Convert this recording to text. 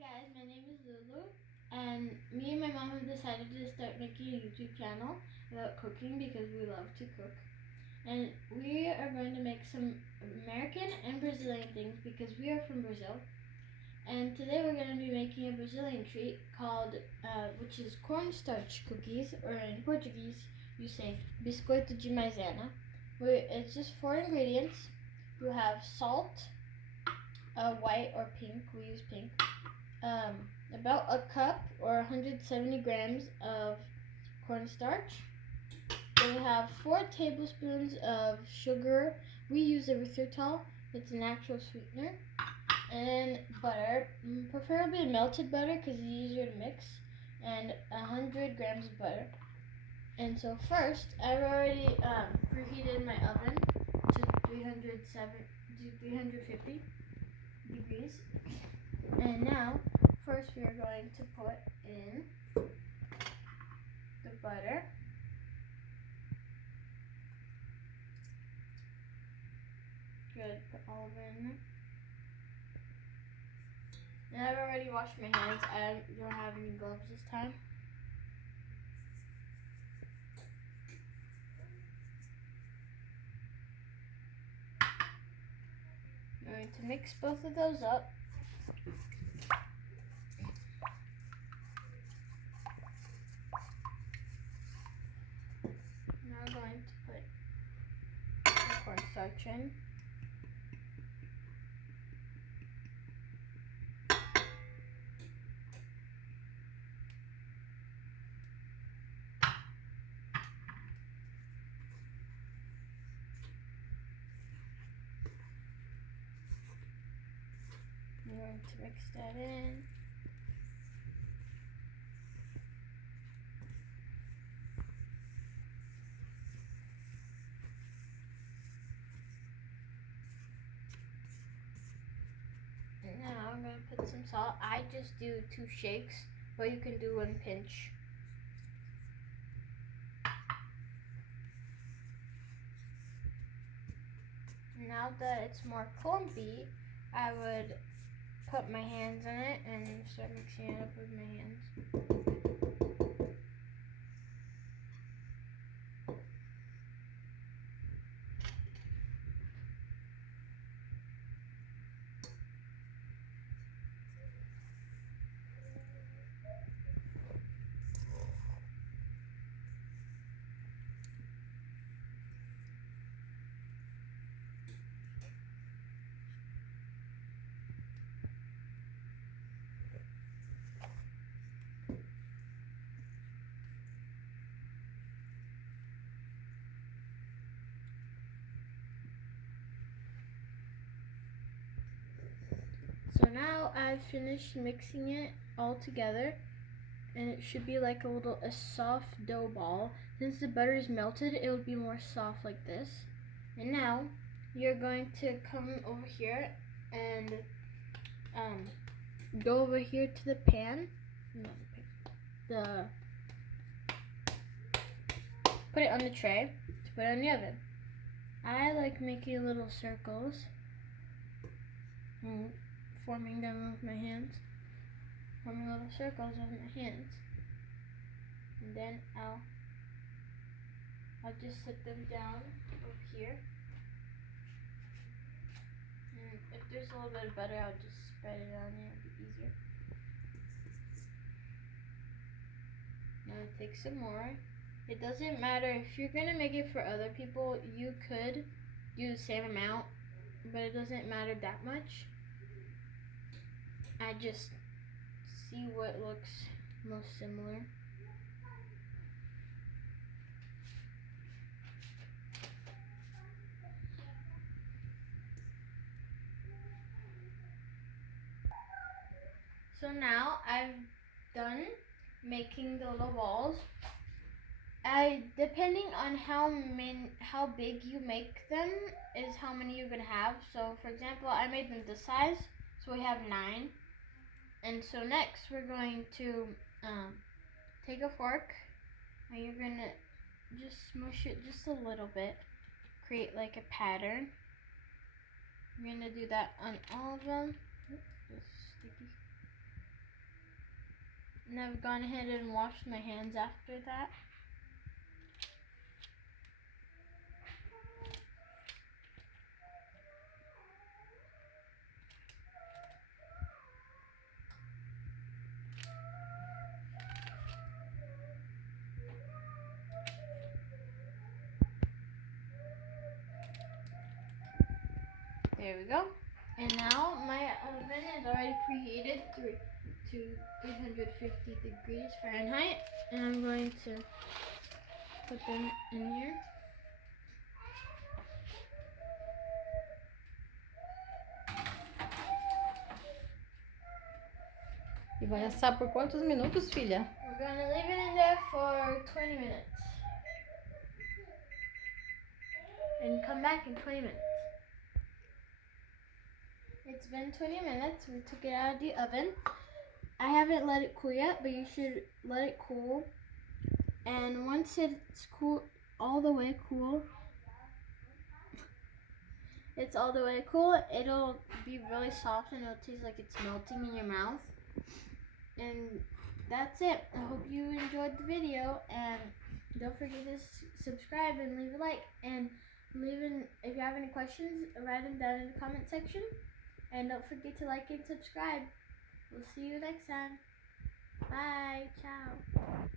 guys, my name is Lulu, and me and my mom have decided to start making a YouTube channel about cooking because we love to cook. And we are going to make some American and Brazilian things because we are from Brazil. And today we're going to be making a Brazilian treat called, which is cornstarch cookies, or in Portuguese you say biscoito de maisena. It's just 4 ingredients. You have salt, white or pink, we use pink. About a cup or 170 grams of cornstarch. Then we have 4 tablespoons of sugar. We use erythritol, it's a natural sweetener. And butter, preferably melted butter because it's easier to mix, and 100 grams of butter. And so first, I've already preheated my oven to 350 degrees. And now, first we are going to put in the butter. Good, put all of it in there. And I've already washed my hands. I don't have any gloves this time. I'm going to mix both of those up. Now I'm going to put the cornstarch in. I'm going to mix that in. Now I'm going to put some salt. I just do 2 shakes, but you can do 1 pinch. Now that it's more clumpy, I would put my hands in it and start mixing it up with my hands. So now I've finished mixing it all together, and it should be like a soft dough ball. Since the butter is melted, it will be more soft like this. And now you're going to come over here and go over here to the pan. Put it on the tray to put it in the oven. I like making little circles, forming them with my hands, forming little circles with my hands, and then I'll just set them down over here. And if there's a little bit of butter, I'll just spread it on there, it'll be easier. Now take some more. It doesn't matter if you're gonna make it for other people, you could do the same amount, but it doesn't matter that much. I just see what looks most similar. So now I've done making the little balls. Depending on how big you make them is how many you're gonna have. So for example, I made them this size, so we have 9. And so next we're going to take a fork, and you're gonna just smush it just a little bit, create like a pattern. I'm gonna do that on all of them. Oops, sticky. And I've gone ahead and washed my hands after that. There we go. And now my oven is already preheated to 350 degrees Fahrenheit. And I'm going to put them in here. E vai assar por quantos minutos, filha? We're going to leave it in there for 20 minutes. And come back in 20 minutes. It's been 20 minutes. We took it out of the oven. I haven't let it cool yet, but you should let it cool. And once it's cool, all the way cool, it'll be really soft and it'll taste like it's melting in your mouth. And that's it. I hope you enjoyed the video, and don't forget to subscribe and leave a like, and if you have any questions, write them down in the comment section, and don't forget to like and subscribe. We'll see you next time. Bye. Ciao.